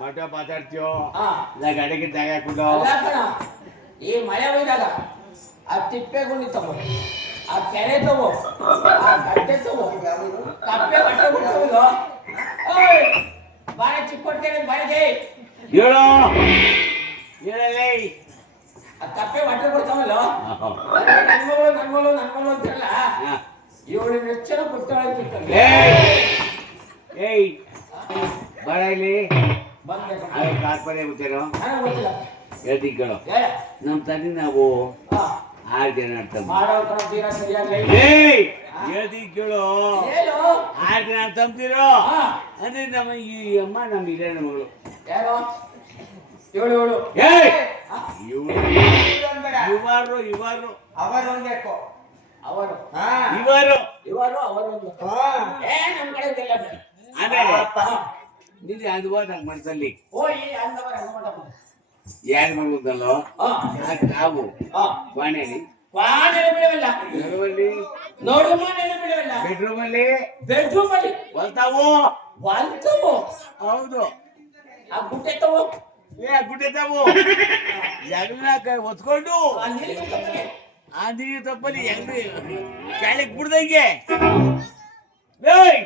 ಮಠ ಮಾತಾಡ್ತೀಯೋ ಗಾಡಿಗೆ ಜಾಗ ಹಾಕೊಂಡು ಈ ಮಳೆ ಹೋಯ್ದಾಗ ಆ ತಿಪ್ಪೆ ಗುಂಡಿ ತಗೋ, ಆ ಕೆರೆ ತಗೋ, ಆ ಗಡ್ಡೆ ತಗೋ, ಕಪ್ಪೆ ಬಟ್ಟೆ ಬಿಟ್ಟು ಬಾಳೆ ಚಿಕ್ಕೊಡ್ತೇನೆ ಬಾಳೆಗೆ ಹೇಳೋ ಹೇಳಲೇ ಆ ಕಪ್ಪೆ ಬಟ್ಟೆ ಕೊಡ್ತಾವಲ್ಲ ನನ್ಗಳು ಅಂತಾರಲ್ಲ ಇವಳು ನೆಚ್ಚಿನ ಪುಟ್ಟ ಏಯ್ ಬಾಳ ಇಲ್ಲಿ ಬಂದೆ ತಾತ್ಪರ್ಯ ಗೊತ್ತೇನೋ ಗೊತ್ತಿಲ್ಲ ಹೇಳ್ತೀನಿ ಕೇಳೋ. ನಮ್ಮ ತಂದೆ ನಾವು 6 ಜನ ಹೇಳ್ತೀನಿ ಕೇಳು. 6 ಜನ ತಂದಿರೋ ಅಂದ್ರೆ ನಮ್ಮ ಈ ಅಮ್ಮ ನಮ್ಮ ಹಿರಿಯನ ಮಗಳು ಯಾರು ಏಳು ಏಳು ಏಯ್ ಆ, ಇವರು ಇವರು ಅವರು ಅನ್ಬೇಕು ಅವರು ಹಾ ಇವರು ಇವರು ಅವರು ಒಂದು. ಹಾ. ನಮ್ ಕಡೆ ಇದೆಲ್ಲ ಬೇಡ. ಆಮೇಲೆ ಪಾಪ. ನಿನ್ನೆ ಅದು ಹೋದಾಗ ಮನಸ್ಸಲ್ಲಿ ಓ ಈ ಅಂದವರ ಅಂಗಮಂಟಪ. ಯಾರು ಮಾಡ್ಬೋದಲ್ಲೋ ಆ, ನಾವು ಆ, ಬಾಣೇಲಿ ಕ್ವಾಣೆಲ್ಲ ಬಿಡವಲ್ಲ ನಡುವಲ್ಲಿ ನೋಡುಮಾನೆಲ್ಲ ಬಿಡವಲ್ಲ ಬೆಡ್ರೂಮ್ ಅಲ್ಲಿ ಬೆಡ್ರೂಮ್ ಅಲ್ಲಿ ಹೊಲ್ತಾವು ವಾಲ್ತವು ಹೌದು ಆ ಗುಟ್ಟೆ ತಗೋ ಗುಡ್ಡೆತಾವು ಎಲ್ಲ ಹೊತ್ಕೊಂಡು ಅಲ್ಲಿ ತಪ್ಪನೆ. ಆ ನೀರು ತಪ್ಪಲಿ ಹೆಂಗ್ ಕೆಳಗ್ ಬಿಡ್ದಂಗೆ ಏಯ್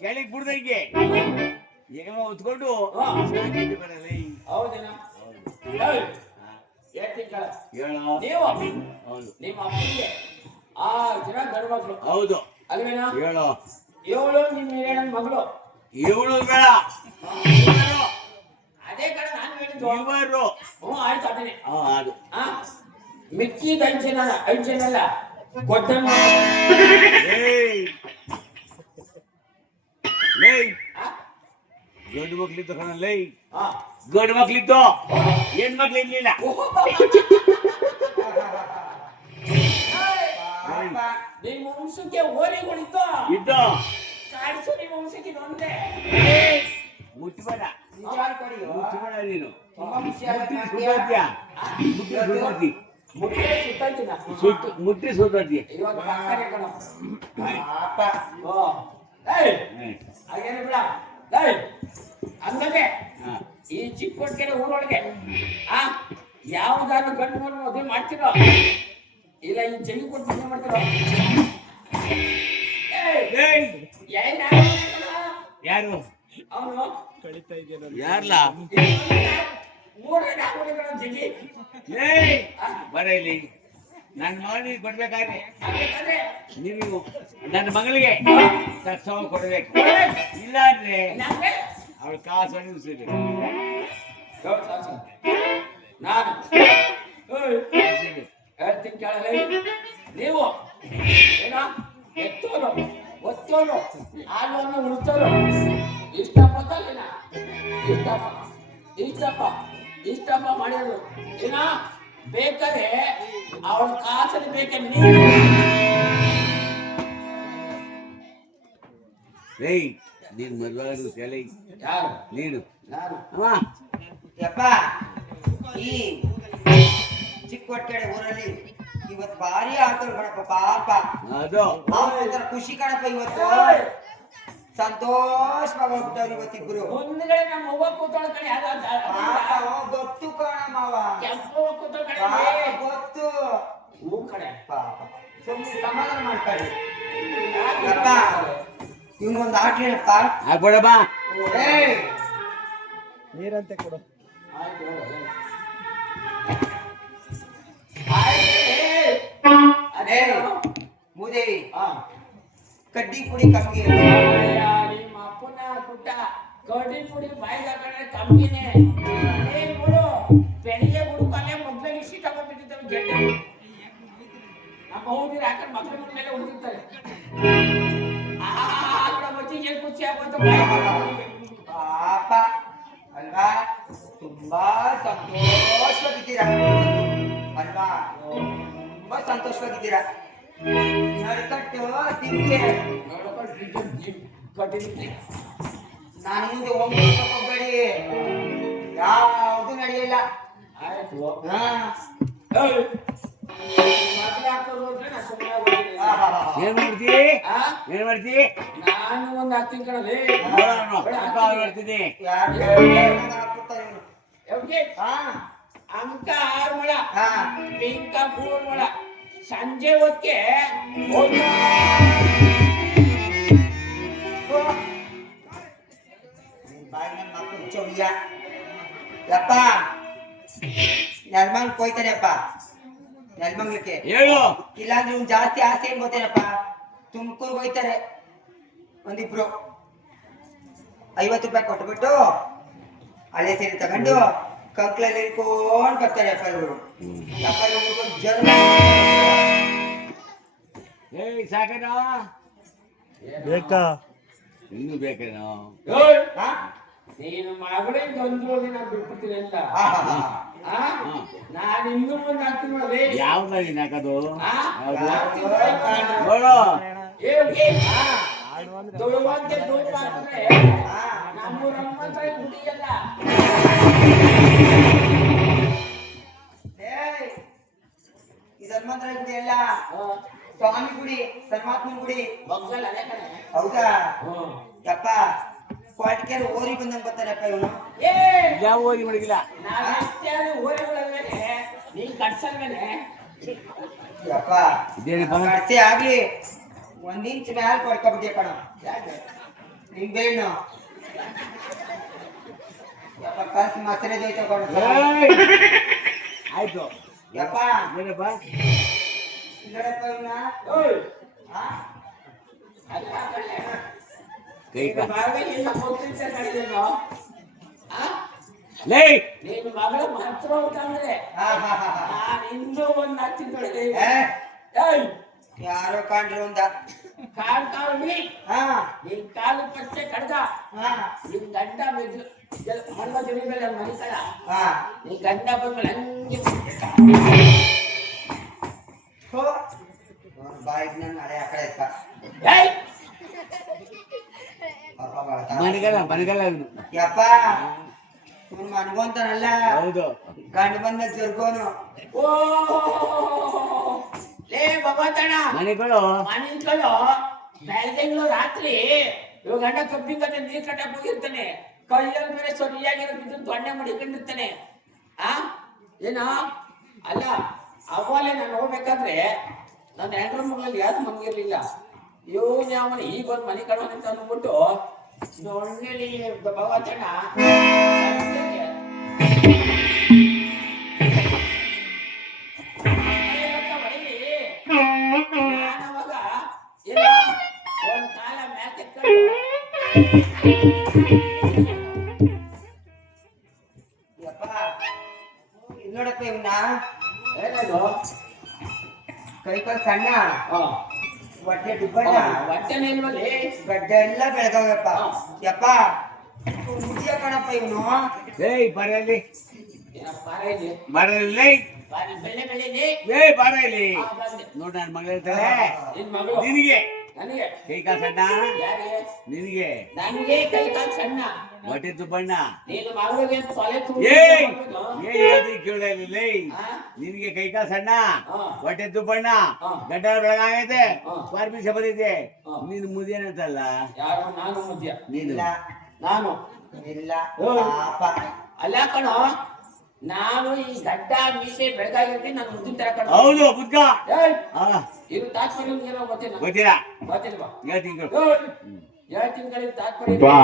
ಕೆಳಗ್ ಬಿಡ್ದಂಗೆ ಈಗ ಹೊತ್ಕೊಂಡು ಹಾ. ಸಾಕಾಯ್ತು ಕಣಲೆ. ಹೌದೇನಾ ಏಯ್, ಹೇಳ್ತೀನಿ ಕೇಳ. ಹೇಳೋ ನೀವು ಹೌದು ನಿಮ್ಮ ಅಪ್ಪನಿಗೆ ಆ ಜನ ಗಂಡು ಮಕ್ಕಳು ಹೌದು ಅಲ್ವೇನಾ ಹೇಳೋ ಇವಳು ನಿಮ್ಮ ಹಿರಿಯಣ್ಣ ಮಗಳು ಇವಳು ಬೇಡ ಅದೇ ಕಡೆ ನಾನು ಹೇಳಿದ್ದು. ಇವರು ಹ್ಞೂ ಆಯ್ತು ಅದನ್ನೇ. ಅದು ಆ ಮಿಕ್ಕಿದ ಅಂಚೆನಲ್ಲ ಕೊಟ್ಟಮ್ಮ. ಏಯ್ ಏಯ್ ಗಂಡು ಮಕ್ಳಿದ್ದು ಕಣಲ್ಲೇ ಗಂಡು ಮಕ್ಳಿದ್ದು ಹೆಣ್ಮಕ್ಳು ಇರ್ಲಿಲ್ಲ ಪಾಪ. ನಿಮ್ಮ ವಂಶಕ್ಕೆ ಓರಿಗಳಿತ್ತು ಇದ್ದು ಕಾಡಿಸು ನಿಮ್ಮ ವಂಶಕ್ಕೆ ಒಂದೇ. ಮುಚ್ಚಬೇಡ ನಿಜ ಕೊಡಿಯೋ. ಮುಚ್ಚಬೇಡ ನೀನು ತುಂಬಾ ಖುಷಿ ಮುಟ್ಟಿ ಆಗುತ್ತೆ. ಸುತ್ತಾಡ್ತೀಯ ಮುಟ್ಟಿ ಸುತ್ತಾಡ್ತಿ ಮುಟ್ಟೆ ಸುತ್ತಾಯ್ತಿನ ಮುಟ್ಟಿ ಸುತ್ತಾಡ್ತೀಯ ಇವಾಗ ಪಕ್ಕನೆ ಕಣ. ಪಾಪ. ಓ ಏಯ್ ಹಾಗೇನು ಬಿಡ. ಏಯ್ ಹಂಗಂಗೆ ಈ ಚಿಕ್ಕೋಟ್ಕೆರೆ ಊರೊಳಗೆ ಆ ಯಾವ್ದಾದ್ರು ಗಂಡು ಮಗು ಮದುವೆ ಮಾಡ್ತಿರೋ ಇಲ್ಲ ಈ ಚೆಲ್ಲಿ ಕೊಟ್ಟು ಮದುವೆ ಮಾಡ್ತಿರೋ. ಏಯ್ ಏನ್ ಯಾರು ಅವನು ಯಾರ್ಲ ಮೂರನೇ ಹಾಕೊಂಡಿರೋ ಜಗ್ಗಿ. ಏಯ್ ಬರ ಇಲ್ಲಿ ನನ್ನ ಮಗನಿಗೆ ಕೊಡ್ಬೇಕಾದ್ರೆ ಹಾಗಾದ್ರೆ ನೀವು ನನ್ನ ಮಗಳಿಗೆ ತಕ್ಷಣ ಕೊಡಬೇಕು ಇಲ್ಲ ಅಂದ್ರೆ ನಂಗೆ ಅವಳ ಕಾಸು ನಿಲ್ಸಿದೆ ನಾನು ಹೇಳ್ತೀನಿ ಕೇಳಲೇ. ನೀವು ಏನ ಎತ್ತೋರು ಒತ್ತೋರು ಹಾಲನ್ನು ಉಳಿಸೋರು ಇಷ್ಟಪಟ್ಟಲ್ಲ ಇಷ್ಟಪ್ಪ ಮಾಡಿದ್ರು ಏನ ಬೇಕಾದ್ರೆ ಅವಳ ಕಾಸಲ್ಲಿ ಬೇಕಾದ್ರೆ ನೀವು ಏಯ್ ನೀನು ಮದುವೆ ಸೆಲೆ ಯಾರು ನೀನು ನಾನು ಅಮ್ಮ ಯಪ್ಪ ಈ ಚಿಕ್ಕೋಟ್ಕೆರೆ ಊರಲ್ಲಿ ಇವತ್ತು ಭಾರಿ ಆಡ್ತಾರೆ ಕಣಪ್ಪ ಪಾಪ. ಅದು ಒಂಥರ ಖುಷಿ ಕಣಪ್ಪ ಇವತ್ತು. ಸಂತೋಷವಾಗಿ ಹೋಗ್ಬಿಟ್ಟವ್ರು ಇವತ್ತಿಬ್ರು. ಮುಂದ್ಗಡೆ ನಮ್ಮ ಅವ್ವ ಕೂತಾಳ ಕಡೆ ಪಾಪ ಗೊತ್ತು ಕಣ ಮಾವ. ಕೆಂಪು ಕೂತಾಳ ಕಡೆ ಪಾಪ ಗೊತ್ತು. ಹೂ ಕಡೆ ಪಾಪ ಸುಮ್ಮನೆ ಸಮಾಧಾನ ಮಾಡ್ತಾರೆ. ಯಪ್ಪ ಇವ್ನಿಗೊಂದು ಆಟ ಹೇಳಪ್ಪ. ಆಗ್ಬೇಡಮ್ಮ ಏಯ್ ನೀರಂತೆ ಕೊಡು. ಆಯ್ತು ಆಯ್ತು ಅದೇ ಮೂದೇವಿ ಹಾ ಕಡ್ಡಿ ಪುಡಿ ಕಮ್ಗೆ. ನಿಮ್ಮ ಅಪ್ಪನ ಕುಟ್ಟ ಕಡ್ಡಿ ಪುಡಿ ಬಾಯಿಗೆ ಹಾಕೊಂಡ್ರೆ ಕಮ್ಮಿನೇ. ಬಿಡು ಬೆಳಿಗ್ಗೆ ಹುಡುಕಲ್ಲೇ ಮೊದ್ಲೇ ಸೀಟ ಬಂದ್ಬಿಟ್ಟಿದ್ದಾವೆ ಗೆಡ್ಡೆ. ನಮ್ಮ ಹೌದಿರ ಹಾಕೊಂಡು ಮಕ್ಳ ಮೇಲೆ ಹುಡುಕ್ತಾರೆ. ಬಚ್ಚಿಗೆ ಖುಷಿ ಆಗ್ಬೋದು. ಪಾಪ ಅಲ್ವಾ ತುಂಬಾ ಸಂತೋಷವಾಗಿದ್ದೀರಾ ಅಲ್ವಾ ತುಂಬಾ ಸಂತೋಷವಾಗಿದ್ದೀರಾ. ನಡ್ಕಟ್ಟು ದಿಕ್ಕೆ ಕಟ್ಟಿದ್ದೆ ನಾನು ಮುಂದೆ ಹೋಗ್ಬೇಡಿ ಯಾವುದು ನಡೆಯಲ್ಲ. ಆಯ್ತು ಹಾ. ಮದ್ವೆ ಹಾಕೋದು ಅಂದ್ರೆ ನಾ ಸುಮ್ಮನೆ ಹೋಗ್ತೀನಿ. ಏನ್ ಮಾಡ್ತಿ ಆ? ಏನ್ ಮಾಡ್ತಿ ನಾನು ಒಂದು 10 ತಿಂಗಳಲ್ಲಿ ಮಾಡ್ತೀನಿ ಯಾರು ಎವ್ಗೆ ಹಾ ಅಂಕ 6 ಮೊಳ ಹಾ ಪಿಂಕ 3 ಮೊಳ ಸಂಜೆ ಹೊತ್ತಿಗೆ ಹೋಗ್ತಾ ಬಾಯಿನ ಮಕ್ಕಳು ಚೌಯ್ಯ ಯಪ್ಪ ನೆಲ್ಮಂಗ್ ಹೋಯ್ತಾನೆಪ್ಪ ನೆಲ್ಮಂಗ್ಲಕ್ಕೆ. ಹೇಳು ಇಲ್ಲಾಂದ್ರೆ ಇವ್ನು ಜಾಸ್ತಿ ಆಸೆ ಏನ್ ಗೊತ್ತೇನಪ್ಪ ತುಮಕೂರ್ಗೆ ಹೋಯ್ತಾರೆ ಒಂದಿಬ್ರು 50 ರೂಪಾಯಿ ಕೊಟ್ಬಿಟ್ಟು ಹಳೆ ಸೀರೆ ತಗೊಂಡು ಕಂಕ್ಳಲ್ಲಿ ಇಟ್ಕೊಂಡು ಬರ್ತಾರೆ ಅಪ್ಪ ಇವರು. ಯಪ್ಪ ಇವ್ರಿಗೊಂದು ಜನ್ಮ. ಏಯ್ ಸಾಕೇನೋ ಬೇಕಾ? ಇನ್ನೂ ಬೇಕೇನೋ ಹಾ? ನೀನು ಮಗಳೇ ಬಂದ್ರು ನಾನು ಬಿಟ್ಬಿಡ್ತೀನಿ ಅಂತ ಆಹಾಹಾ. ಆ? ನಾನು ಇನ್ನೂ ಒಂದು ಹಾಕ್ತೀನಿ ನೋಡಿ ಯಾವ್ದು ನೀನ್ ಹಾಕೋದು ಆ? ಯಾವ್ದು? ಹಾಕ್ತೀನಿ ನೋಡಿ ಮಗ. ನೋಡು ಹೇಳಿ ದುಡುವಂತೆ ದುಡ್ಡು ಹಾಕಿದ್ರೆ ನಮ್ಮೂರ ಹನುಮಂತ ಗುಡಿಯಲ್ಲ ಏಯ್, ಇದು ಹನುಮಂತರಾಯ ಗುಡಿ ಅಲ್ಲ, ಸ್ವಾಮಿ ಗುಡಿ, ಪರಮಾತ್ಮನ ಗುಡಿ. ಮಗ್ಗಲ್ ಅದೇ ಕಣೆ ಹೌದಾ? ಹ್ಮ್. ಯಪ್ಪ ಕ್ವಾಟ್ಕೇರ್ ಓರಿ ಬಂದಂಗ್ ಬರ್ತಾರಪ್ಪ ಇವನು. ಏ ಯಾವ ಹೋಗಿ ಮಡಗಿಲ್ಲ ನಾವ್ ಎಷ್ಟೇ ಊರುಗಳಲ್ವೇನೆ ನೀನ್ ಕಟ್ಸಲ್ವೇನೆ ಯಪ್ಪ ಇದೇನಪ್ಪ ಕಡ್ಸೆ ಆಗ್ಲಿ ಒಂದ್ ಇಂಚ್ ಮ್ಯಾಲ ಕೊಡ್ಕೊಬಿಟ್ಟೆ ಕಣ. ಯಾಕೆ ನಿಂಬೆಹಣ್ಣು ಯಪ್ಪ ಕಲ್ಸಿ ಮಸರೆ ಜೊತೆ ಕೊಡ. ಏಯ್! ಆಯ್ತು ಯಪ್ಪ ಏನಪ್ಪ ಇಲ್ಲಡಪ್ಪ ಇವನ. ಓಯ್ ಆ? ಅಲ್ಲ ಕಣೆ ಕೈ ನಿನ್ನ ಮಗಳಿಗೆ ಇಲ್ಲ ಗೊತ್ತಿದ್ದ ಕಡಿದೇನೋ ಆ ಲೇ ನಿನ್ನ ಮಗಳು ಮಾತ್ರ ಅಂತಂದ್ರೆ ಆಹಾಹಾಹಾ. ನಾನು ಇನ್ನೂ ಒಂದ್ ಹಾಕ್ತೀನಿ ನೋಡಿ ಏ, ಏಯ್ ಯಾರೋ ಕಾಣ್ರಿ ಒಂದ. ಕಾಣ್ತಾವ್ರಿ ಹಾ ನಿನ್ ಕಾಲು ಪಚ್ಚೆ ಕಡ್ದ ಹಾ ನಿನ್ ಗಂಡ ಮೆದ್ದು ಮಣ್ಣ ಜಮೀನಲ್ಲಿ ಮನೆ ಕಳ ಹಾ. ನೀ ಗಂಡ ಬಂದ್ಮೇಲೆ ಹಂಗೆ ಹೋ. ಅವ್ನ್ ಬಾಯಿಗ್ ನನ್ ನಡೆ ಆ ಕಡೆ ಇತ್ತ. ಏಯ್ ಪಾಪ ಬಾಳ್ತಾ. ಮನೆಗಲ್ಲ ಇವನು. ಯಪ್ಪ ಇವ್ನು ಮನ್ಗೊಂತಾನಲ್ಲ, ಹೌದು ಗಂಡ ಬಂದ ಜರ್ಗೋನು. ಓ ಲೇ ಭಗವಂತಣ್ಣ ಮನೆಗಳು ಮನೆಗಳು ಬೆಳದಿಂಗಳು ರಾತ್ರಿ ಇವಾಗ ಗಂಡ ಕಬ್ಬಿನ ಕತೆ ನೀರ್ ಕಟ್ಟಕ್ ಹೋಗಿರ್ತಾನೆ, ಕೈಯಲ್ಲಿ ಮೇಲೆ ಸರಿಯಾಗಿರೋ ಬಿದ್ದು ದೊಣ್ಣೆ ಮಡಿಕೊಂಡಿರ್ತಾನೆ. ಆ ಏನೋ ಅಲ್ಲ ಅವಲೇ ನಾನು ಹೋಗ್ಬೇಕಾದ್ರೆ ನನ್ನ ಹೆಂಡ್ರ ಮಗಳಲ್ಲಿ ಯಾರು ಮಂಗಿರ್ಲಿಲ್ಲ. ಇವನ್ ಯಾವನ ಈಗ ಬಂದು ಮನೆ ಕಡೆ ಅಂತ ಅಂದ್ಬಿಟ್ಟು ದೊಣ್ಣೆಲಿ ಭಗವಂತಣ್ಣ ನಾನವಾಗ ಏನೋ ಒಂದ್ ಕಾಲ ಮ್ಯಾಲ್ ಕೆತ್ಕೊಂಡು ಯಪ್ಪ ಇಲ್ ನೋಡಪ್ಪ ಇವನ್ನ, ಏನದು ಕೈ ಕಾಲು ಸಣ್ಣ, ಹೊಟ್ಟೆ ಡಿಬ್ಬಣ್ಣ, ಹೊಟ್ಟೆನೇ ಇಲ್ವಲ್ಲಿ ಗಡ್ಡೆ ಎಲ್ಲ ಬೆಳೆದವಪ್ಪ. ಯಪ್ಪ ಮುಗಿಯ ಕಣಪ್ಪ ಇವನು. ಏಯ್ ಬರಲಿ ಏನಪ್ಪ ಇಲ್ಲಿ ಬರಲಿ ಬಾರಿ ಬೆಳ್ಳೆ ಬೆಳ್ಳಿಲಿ ಏಯ್ ಬಾರ ಇಲ್ಲಿ ಬಂದೆ ನೋಡ್ ನನ್ ಮಗಳ ಇರ್ತಾರೆ ನಿನ್ ಮಗಳು ನಿನಗೆ ನನಗೆ ಕೈ ಕಾಲು ಸಣ್ಣ ಯಾರಿಗೆ ನಿನಗೆ ನನಗೆ ಕೈ ಕಾಲು ಸಣ್ಣ ಹೊಟ್ಟೆ ತುಪ್ಪಣ್ಣ ನೀನು ಮಗಳಿಗೆ ತೊಲೆ ಏಯ್ ಏನ್ ಹೇಳ್ತಿ ಕೇಳಿಲ್ಲ ಆ? ನಿನಗೆ ಕೈ ಕಾಲು ಸಣ್ಣ ಹಾ. ಹೊಟ್ಟೆ ತುಪ್ಪಣ್ಣ ಹಾ. ಗಡ್ಡ ಬೆಳಗಾಗೈತೆ ಹಾ. ಪಾರ್ಮಿಷ ಬಂದಿದೆ ಹಾ. ನೀನು ಮುದಿಯನಂತಲ್ಲ ಯಾರು ನಾನು ಮಧ್ಯ ನೀನು ಇಲ್ಲ ನಾನು ಇಲ್ಲ ಓ. ಪಾಪ. ಅಲ್ಲ ಕಣೋ ನಾನು ಈ ಗಡ್ಡ ಮೀಸೆ ಬೆಳಗಾಗಿರ್ತೀನಿ ನಾನು ಮುದ್ದಿನ ತರ ಕಣ ಹೌದು ಬುದ್ಧ ಇದು ತಾತ್ಪರ್ಯ ಏನೋ ಗೊತ್ತಿಲ್ಲ ಗೊತ್ತಿಲ್ಲ ಗೊತ್ತಿಲ್ಲ ಬಾ ಹೇಳ್ತೀನಿ ಕೇಳು. ಎರಡು ತಿಂಗಳಿಗೆ ತಾತ್ಪರ್ಯ ಬಾ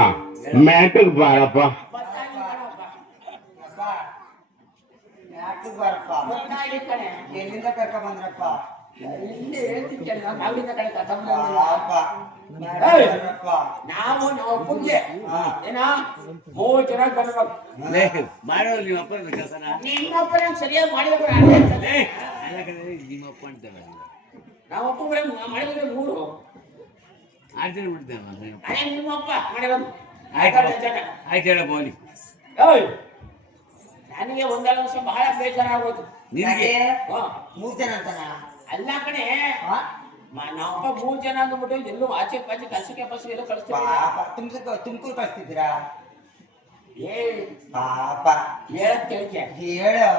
ಮ್ಯಾಟಕ್ ಬಾರಪ್ಪ ಗೊತ್ತಾಗಿ ಕಣಪ್ಪ ಯಪ್ಪ ಯಾಕೆ ಬಾರಪ್ಪ, ಗೊತ್ತಾಗಿ ಕಣೆ ಎಲ್ಲಿಂದ ಕರ್ಕ ಬಂದ್ರಪ್ಪ? ಇಲ್ಲಿ ಹೇಳ್ತೀನಿ ಕೇಳಿ ನಾನು ನಾವಿಂದ ಕಡೆ ಕಥಮ್ಮ ಪಾಪ ಏಯ್! ಬಾರಪ್ಪ. ನಾವು ಪುಂಜೆ ಏನ 3 ಜನ ಬರ್ಬೇಕು ಲೇ, ಮಾಡೋದು ನಿಮ್ಮ ಅಪ್ಪನ ಕೆಲಸನ ನಿಮ್ಮಪ್ಪ ಸರಿಯಾಗಿ ಮಾಡಿದ್ರೆ ಲೇ, ಅಲ್ಲ ಕಣೆ, ನಿಮ್ಮ ಅಪ್ಪ ಅಂತಲ್ಲ ನಾವಪ್ಪ ಮಾಡಿದ್ರೆ 3 ಆಡ್ತೀನಿ ಬಿಡ್ತೇವೆ ಅದೇ ನಿಮ್ಮಪ್ಪ ಮಾಡಿರೋದು ಆಯ್ತು ಆಯ್ತು ಹೇಳಪ್ಪ ಅವನಿ ಏಯ್ ನನಗೆ ಒಂದೆಲ್ಲ ವರ್ಷ ಬಹಳ ಬೇಜಾರಾಗೋಯ್ತು ನಿನಗೆ ಯಾಕೆ? ಹಾ 3 ಜನ ಅಂತನಾ? ಅಲ್ಲ ಕಣೆ ಹಾ? ನಾವಪ್ಪ 3 ಜನ ಅಂದ್ಬಿಟ್ಟು ಎಲ್ಲೂ ಆಚೆ ಪಾಚೆ ಕಲ್ಸಕ್ಕೆ ಬಸ್ಗೆ ಎಲ್ಲೋ ಕಳಿಸ್ತೀವಿ ಪಾಪ ತುಮಕೂರು ಕಳಿಸ್ತಿದ್ದೀರಾ? ಏ ಪಾಪ ಹೇಳಕ್ ಕೇಳಿಕೆ ಹೇಳು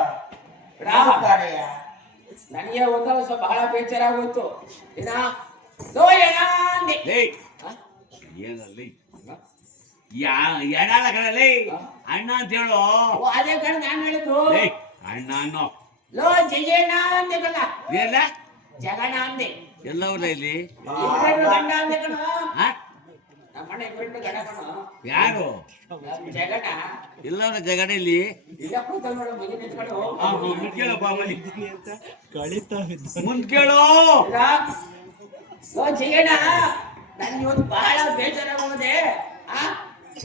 ರಾಮಕಾರಯ್ಯ. ನನಗೆ ಒಂದೆಲ್ಲ ವರ್ಷ ಬಹಳ ಬೇಜಾರಾಗೋಯ್ತು ಏನ ನೋಯಣ ಅಂದೆ ಲೇ ಹಾ? ಏನಲ್ಲಿ ಎಡಾಳ ಕಣಲ್ಲಿ ಅಣ್ಣ ಅಂತ ಹೇಳು ಓ ಅದೇ ಕಣ ನಾನು ಹೇಳಿದ್ದು ಲೇ ಅಣ್ಣ ಅನ್ನೋ ಲೋ ಜಯಣ್ಣ ಅಂದೆ ಕಣ ಏನ ಜಗಣ ಅಂದೆ ಎಲ್ಲವ್ರ ಇಲ್ಲಿ ಇಬ್ಬರು ಗಂಡ ಅಂದೆ ಕಣ ಹಾ? ನಮ್ಮಣ್ಣ ಇಬ್ಬರು ಗಂಡ ಕಣ ಯಾರು ಜಗಣ ಎಲ್ಲವ್ರ ಜಗಡ ಇಲ್ಲಿ ಇಲ್ಲ ಕೂತ ನೋಡು ಮನೆ ನಿಂತ್ಕೊಂಡು ಮುಂದ್ ಕೇಳಪ್ಪ ಮನೆ ಅಂತ ಕಳಿತಾವಿದ್ದ ಮುಂದ್ ಕೇಳು ಲೋ ಜಯಣ್ಣ ನನ್ಗೆ ಇವತ್ತು ಬಹಳ ಬೇಜಾರಾಗೋದೆ ಆ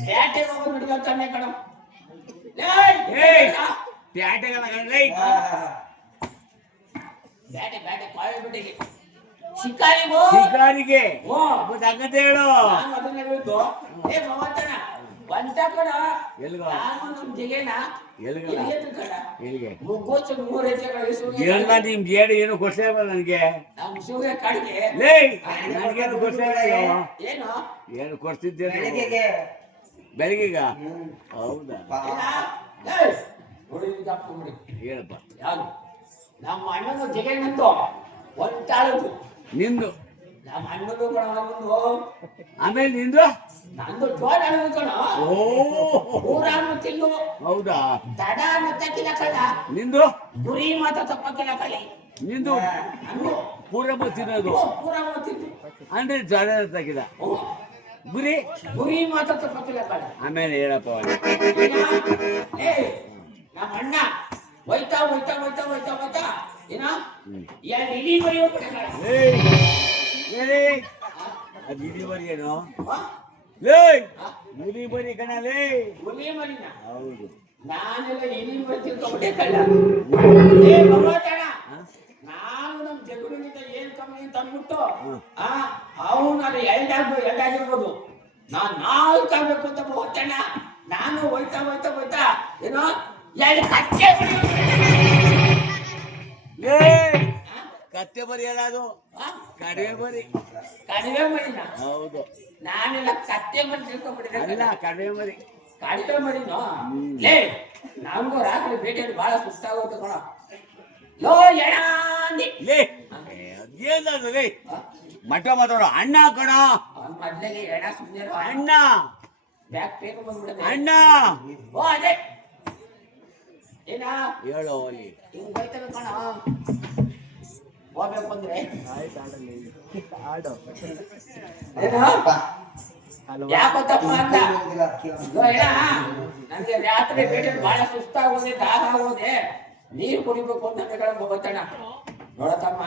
ಬ್ಯಾಟೆ ಹೋಗೋದು ಹಿಡಿಯೋದು ಅನ್ನೆ ಕಣ ಏಯ್ ಪ್ಯಾಟೆಗಲ್ಲ ಕಣಲೇ ಬ್ಯಾಟೆ ಬ್ಯಾಟೆ ಕಾಲೇಜ್ ಬಿಟ್ಟಿಗೆ ಶಿಕಾರಿಗೋ ಶಿಕಾರಿಗೆ ಓ ಮತ್ತೆ ಹಂಗಂತ ಹೇಳು ನಾನು ಅದನ್ನ ಹೇಳಿದ್ದು ಏ ಭಗವಂತನ ಬಂತ ಕಣ ಎಲ್ಗ? ನಾನು ನಮ್ ಜಿಗೇನ ಎಲ್ಗಲ್ಲ? ಎಲ್ಲಿಗೆ ಕಣ ಎಲ್ಲಿಗೆ ಮುಗ್ಗೋಚು 3 ಹೆಜ್ಜೆ ಎಲ್ಲ ನಿಮ್ ಜೇಡಿ ಏನು ಕೊಡ್ಸೇ ಇಲ್ಲ ನನಗೆ. ನಮ್ ಶಿವಗೆ ಕಾಡಿಗೆ ಲೇ ನನಗೇನು ಕೊಡ್ಸೇ ಇಲ್ಲ ಯಾವ. ಏನು ಏನು ಕೊಡ್ತಿದ್ದೆ ಬೆಳಿಗ್ಗೆಗೆ ಬೆಳಿಗ್ಗೆಗ? ಹೌದಾ? ಏನ? ಏಯ್! ನೋಡಿ ಇದು ಹಾಕ್ಕೊಂಬಿಡಿ. ಏನಪ್ಪ ಯಾವ್ದು ನಮ್ಮ ಅಣ್ಣನ ಜಿಗೇನಂತು ಒಂಟಾಳದು ನಿಂದು ನಮ್ಮ ಅಣ್ಣನು ಕಣ ಒಂದು ಆಮೇಲೆ ನಿಂದು? ನಂದು ಜೋಡ್ ಅಣ್ಣನು ಕಣ ಓ ಊರಾನು ತಿಲ್ಲು ಹೌದಾ? ತಡ ಮುತ್ತಕ್ಕಿಲ್ಲ ಕಳ್ಳ ನಿಂದು? ಗುರಿ ಮಾತ್ರ ತಪ್ಪಕ್ಕಿಲ್ಲ ಕಳಿ ನಿಂದು ನಂದು ಪೂರ ತಿನ್ನೋದು ಪೂರ ಮುತ್ತಿದ್ದು ಅಂದ್ರೆ ಜಡ ತೆಗಿದ ಗುರಿ ಗುರಿ ಮಾತ್ರ ತಪ್ಪಕ್ಕಿಲ್ಲ ಕಳ್ಳ ಆಮೇಲೆ ಹೇಳಪ್ಪ ಏ ನಮ್ಮ ಅಣ್ಣ ಹೋಯ್ತಾ ಹೋಯ್ತಾ ಹೋಯ್ತಾ ಹೋಯ್ತಾ ಹೋಯ್ತಾ ಏನ ಎರಡು ಇಲಿ ಮರಿ ಹೋಗ್ಬಿಟ್ಟೆ ಕಳ್ಳ ಅದು ಇಲಿ ಬರಿ ಏನು ಆ? ಲೇ ಇಲಿ ಬರಿ ಕಣ ಲೇ. ಹುಲಿ ಮರಿನ ಹೌದು ನಾನೆಲ್ಲ ಇಲಿ ಮರಿ ತಿಳ್ಕೊಂಡ್ಬಿಟ್ಟೆ ಕಳ್ಳ ಏ ಭಗವತಣ್ಣ ನಾನು ನಮ್ ಜಗುಡಿನಿಂದ ಏನ್ ಕಮ್ಮಿ ಅಂತ ಅಂದ್ಬಿಟ್ಟು ಅವನು ಅದು ಎರಡಾಗಿರ್ಬೋದು ನಾನ್ 4 ಆಗ್ಬೇಕು ಅಂತ ಭಗವತಣ್ಣ ನಾನು ಹೋಯ್ತಾ ಹೋಯ್ತಾ ಹೋಯ್ತಾ ಏನೋ ಎರಡು ಕಚ್ಚೆ ಲೇ ಕತ್ತೆ ಬರಿ ಹೇಳೋದು ಕಡಿಮೆ ಬರಿ. ಕಡಿಮೆ ಮರಿನ ಹೌದು ನಾನೆಲ್ಲ ಕತ್ತೆ ಮರಿ ತಿಳ್ಕೊಂಡ್ಬಿಟ್ಟಿದ್ದೆ ಅಲ್ಲ ಕಡಿಮೆ ಬರಿ. ಕಡಿಮೆ ಮರಿನೋ ಲೇ ನಮ್ಗೂ ರಾತ್ರಿ ಭೇಟಿಯಾಗಿ ಬಹಳ ಸುಸ್ತಾಗೋದು ಕಣ ಲೋ ಎಣ ಅಂದಿ ಲೇ ಅದೇನದು ಲೇ ಮಠ ಮಾತಾಡೋ ಅಣ್ಣ ಕಣ ಮೊದ್ಲಿಗೆ ಎಣ ಸುಮ್ಮನೆ ಅಣ್ಣ ಬ್ಯಾಗ್ ಬೇಕು ಬಂದ್ಬಿಡದೆ ಅಣ್ಣ ಓ ಅದೇ ಏನ ಹೇಳೋ ಅಲ್ಲಿ ಹಿಂಗ್ ಬೈತವೆ ಕಣ ಹೋಗ್ಬೇಕು ಅಂದ್ರೆ ಆಡು ಏನ ಯಾಕೊತ್ತಪ್ಪ ಅಂತ ಲೋ ಎಣ ನನಗೆ ರಾತ್ರಿ ಭೇಟಿಯಾಗಿ ಬಹಳ ಸುಸ್ತಾಗೋದೆ ದಾಹ ಆಗೋದೆ ನೀರು ಕುಡಿಬೇಕು ಅಂತ ಗೊತ್ತಣ್ಣ ನೋಡತಮ್ಮ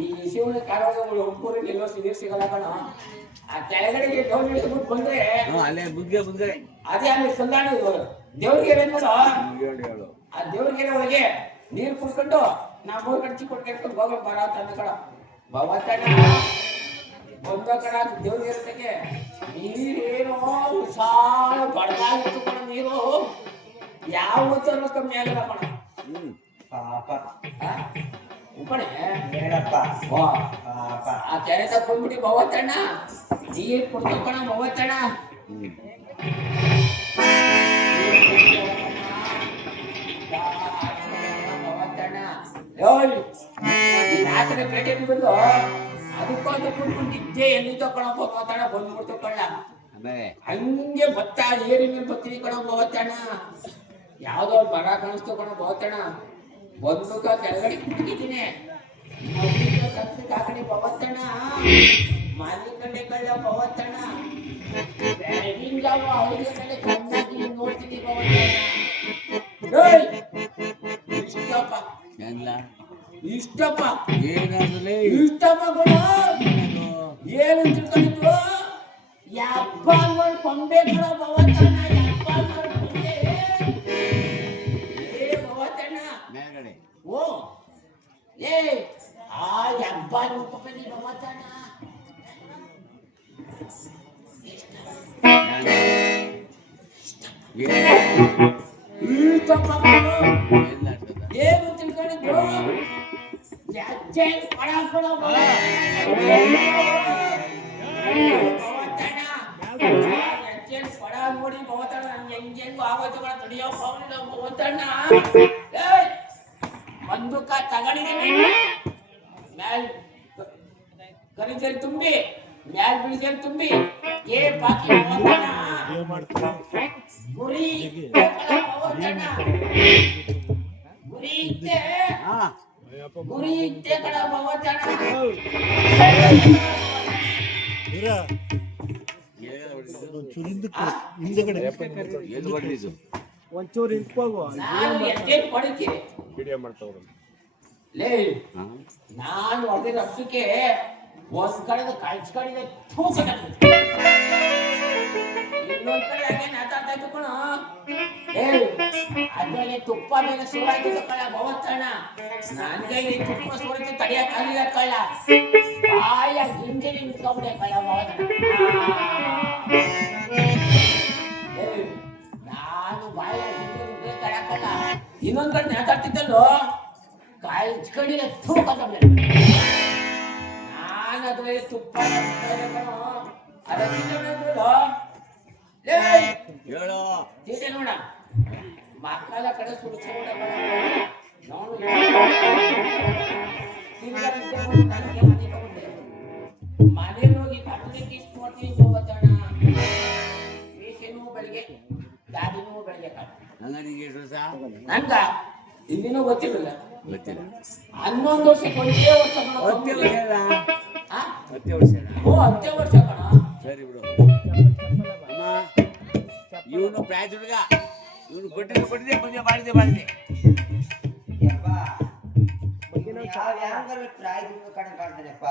ಈ ಶಿವನ ಕಾಲದಲ್ಲಿ ಒಬ್ಬರಿಗೆ ಎಲ್ಲೋ ನೀರು ಸಿಗಲ್ಲ ಕಣ ಆ ಕೆಳಗಡೆಗೆ ಡೌನ್ ಹಿಡಿದ್ಬಿಟ್ಟು ಬಂದ್ರೆ ಅಲ್ಲೇ ಮುಂದೆ ಮುಂದೆ ಅದೇ ಅಲ್ಲಿ ಸಂದಾಣ ದೇವ್ರಿಗೆ ನೋಡು ಹೇಳು ಆ ದೇವ್ರಿಗೆ ಒಳಗೆ ನೀರು ಕುಡ್ಕೊಂಡು ನಾ 3 ಕಡೆ ಚಿಕ್ಕ ಕೊಟ್ಕೊಂಡು ಹೋಗೋ ಬರ ಅಂತ ಕಣ ಭಗವಂತಣ್ಣ ಬಂದ ಕಣ ದೇವ್ರಿಗೆ ಇರತಕ್ಕೆ ನೀರೇನೋ ವಿಶಾಲ ಬಡದಾಗಿತ್ತು ಕಣ ನೀರು ಯಾವತ್ತೂ ಕಮ್ಮಿ ಆಗಲ್ಲ ಕಣ ಪಾಪ ಉಪ್ಪಣೆ ಹೇಳಪ್ಪ ಓ ಪಾಪ ಆ ಕೆರೆ ತಗೊಂಡ್ಬಿಟ್ಟು ಭಗವಂತಣ್ಣ ನೀರು ಕುಡ್ದು ಕಣ ಭಗವಂತಣ್ಣ ಭಗವಂತಣ್ಣ ರಾತ್ರಿ ಪೇಟೆಗೆ ಬಂದು ಅದಕ್ಕೋದು ಕುಡ್ಕೊಂಡಿದ್ದೆ ಎಲ್ಲಿ ತಗೊಳ ಭಗವಂತಣ್ಣ ಬಂದ್ಬಿಡ್ತು ಕಳ್ಳ ಆಮೇಲೆ ಹಂಗೆ ಭತ್ತ ಏರಿ ಮೇಲೆ ಬತ್ತೀನಿ ಕಣ ಭಗವಂತಣ್ಣ ಯಾವ್ದೋ ಮರ ಕಾಣಿಸ್ತು ಕಣ ಭಗವಂತಣ್ಣ ಬಂದು ಕೆಳಗಡೆ ಕುಟ್ಟಿದ್ದೀನಿ ಕಾಕಡಿ ಭಗವಂತಣ್ಣ ಮಾಲಿ ಕಡೆ ಕಳ್ಳ ಭಗವಂತಣ್ಣ ಬೆಳಗಿನ ಜಾವ ಅವಳಿಗೆ ಮೇಲೆ ಕಣ್ಣಾಗಿ ನೋಡ್ತೀನಿ ಭಗವಂತಣ್ಣ ಇಷ್ಟಪ್ಪ ಎಲ್ಲ ಇಷ್ಟಪ್ಪ ಏನಾದ್ರೆ ಇಷ್ಟಪ್ಪ ಕೂಡ ಏನು ತಿಳ್ಕೊಂಡಿದ್ದು ಯಪ್ಪ ನೋಡಿ ಕೊಂಬೆ ಕಣ ಭಗವಂತಣ್ಣ ಯಪ್ಪ ನೋಡಿ ಕೊಂಬೆ ಏ ಭಗವಂತಣ್ಣ ಮೇಲ್ಗಡೆ ಓ ಏ ಆ ಯಪ್ಪ ನೋಡ್ಕೊಂಬನಿ ಭಗವಂತಣ್ಣ ಇಷ್ಟಪ್ಪ ಏನು ತಿಳ್ಕೊಂಡಿದ್ದು ಜಜ್ಜೆ ಪಡ ಪಡ ಪಡ ನೋಡಿ ಭಗವಂತಣ್ಣ ನನ್ಗೆ ಹೆಂಗೆಂಗು ಆಗೋಯ್ತು ಕಣ ತಡಿಯೋ ಭಗವಂತಣ್ಣ ಬಂದೂಕ ತಗೊಂಡಿದ್ದೀನಿ ಮ್ಯಾಲ್ ಕರಿಜರಿ ತುಂಬಿ ಮ್ಯಾಲ್ ಬಿಳಿಜರಿ ತುಂಬಿ ಏ ಬಾಕಿ ಭಗವಂತಣ್ಣ ಗುರಿ ಭಗವಂತಣ್ಣ ಗುರಿ ಇದ್ದೆ ಗುರಿ ಇದ್ದೆ ಕಣ ಭಗವಂತಣ್ಣ ಹಿಂದಗಡೆ ಎಲ್ಲಿ ಹೊಡೆದಿದ್ದು ಒಂಚೂರು ಇಟ್ಕೋಗು ನಾನು ಎದ್ದೆ ಪಡಿತೀನಿ ವಿಡಿಯೋ ಮಾಡ್ತಾವ್ರು ಲೇ ನಾನು ಹೊಡೆದ ಅಷ್ಟಕ್ಕೆ ಒಂದ್ ಕಡೆ ಕಳ್ಸ್ಕೊಂಡಿದ್ದೆ ಇನ್ನೊಂದ್ ಕಡೆ ಹಾಗೆ ಮಾತಾಡ್ತಾ ಇತ್ತು ಕಣ ಅದ್ರಲ್ಲಿ ತುಪ್ಪ ಮೇಲೆ ಸುರಾಯ್ತು ಕಳ್ಳ ಭಗವಂತಣ್ಣ ನನ್ಗೆ ಈ ತುಪ್ಪ ಸುರಿತು ತಡಿಯಕ್ ಆಗಲಿಲ್ಲ ಕಳ್ಳ ಬಾಯ ಹಿಂದೆ ನಿಂತ್ಕೊಂಡ್ಬಿಟ್ಟೆ ಕಳ್ಳ ಭಗವಂತಣ್ಣ ಇನ್ನೊಂದ್ ಕಡೆ ಮಾತಾಡ್ತಿದ್ದಲ್ಲೋ ಕಡಿ ತೂಕಂದ್ರೆ ನಾನು ಅದ್ರಲ್ಲಿ ತುಪ್ಪ ಹೇಳೋ ಇದೆ ನೋಡ ಮಕ್ಕಳ ಕಡೆ ಸುಡಿಸಿ ನೋಡು ಮನೇಲಿ ಹೋಗಿ ಕಟ್ಟಲಿಕ್ಕೆ ಇಷ್ಟು ಮಾಡ್ತೀನಿ ಹೋಗೋಣ ಮೀಸೆನೂ ಬೆಳಿಗ್ಗೆ ದಾದಿನೂ ಬೆಳಿಗ್ಗೆ ಹಂಗಾರಿಗೆ ಎಷ್ಟು ವರ್ಷ ನನ್ಗ ಇನ್ನೂ ಗೊತ್ತಿರಲಿಲ್ಲ ಗೊತ್ತಿಲ್ಲ 11 ವರ್ಷಕ್ಕೆ ಒಂದೇ ವರ್ಷ ಹತ್ತೇ ವರ್ಷ ಅಲ್ಲ ಹಾ? ಹತ್ತೇ ವರ್ಷ ಓ 10 ವರ್ಷ ಕಣ ಸರಿ ಬಿಡು ಅಮ್ಮ ಇವನು ಪ್ರಾಯದ ಹುಡುಗ ಇವನು ಕೊಟ್ಟಿದ್ದೆ ಪೂಜೆ ಮಾಡಿದೆ ಯಪ್ಪ ಇವ್ನು ಯಾವ ಯಾಂಗಲ್ಲಿ ಪ್ರಾಯದಿಂದ ಕಡೆ ಕಾಣ್ತಾನೆಪ್ಪ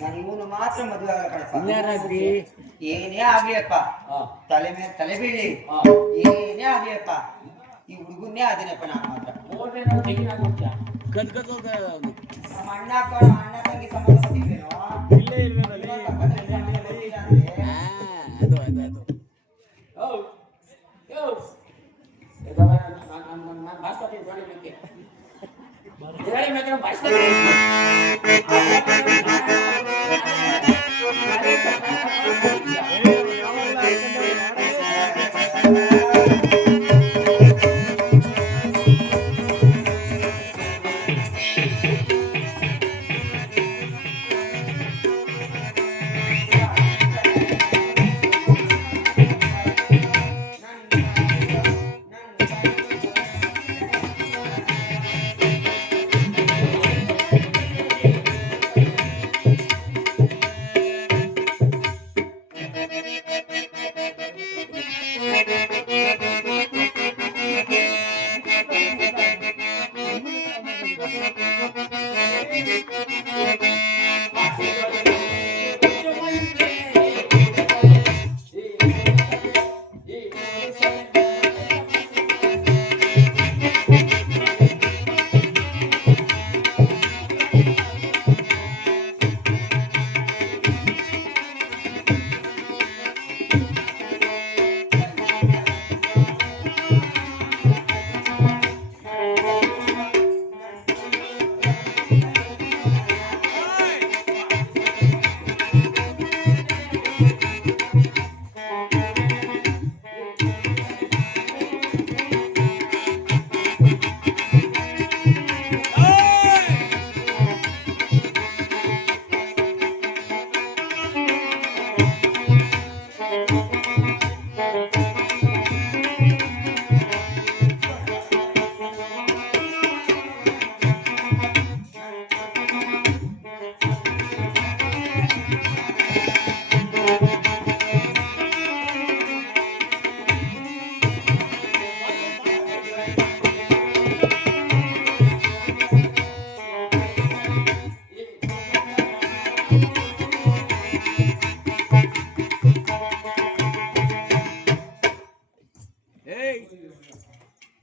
ನಾನು ಇವನು ಮಾತ್ರ ಮದುವೆ ಆಗಲ್ಲ ಕಣಪ್ಪ ಇನ್ಯಾರಾಗ್ಲಿ ಏನೇ ಆಗ್ಲಿಯಪ್ಪ ತಲೆ ಮೇಲೆ ತಲೆ ಬೀಳಿ ಏನೇ ಆಗ್ಲಿಯಪ್ಪ ಈ ಹುಡುಗನ್ನೇ ಅದೇನಪ್ಪ ನಾನು ಮಾತ್ರ ಕದ್ ಹೋಗ್ತಾಳೆ ಅವನು ನಮ್ಮ ಅಣ್ಣ ತಂಗಿ ಸಂಬಂಧ ಕೊಟ್ಟಿದ್ದೇನೋ ಇಲ್ಲೇ ಇಲ್ವೇನಲ್ಲಿ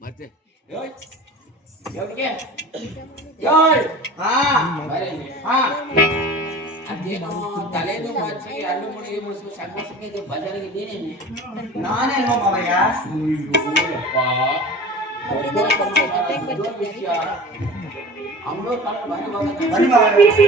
ಮತ್ತೆ ಅದೇನೋ ತಲೆದು ಬಾಚಿ ಅಲ್ಲು ಮುಡಿ ಮುಡಿಸು ಸಣ್ಣ ಬಜಾರಿಗೆ ಇದ್ದೇನೆ ನಾನೇನೋ ಮಾವಯ್ಯ ಅವನು ಬನ್ನಿ ಮಾವಯ್ಯ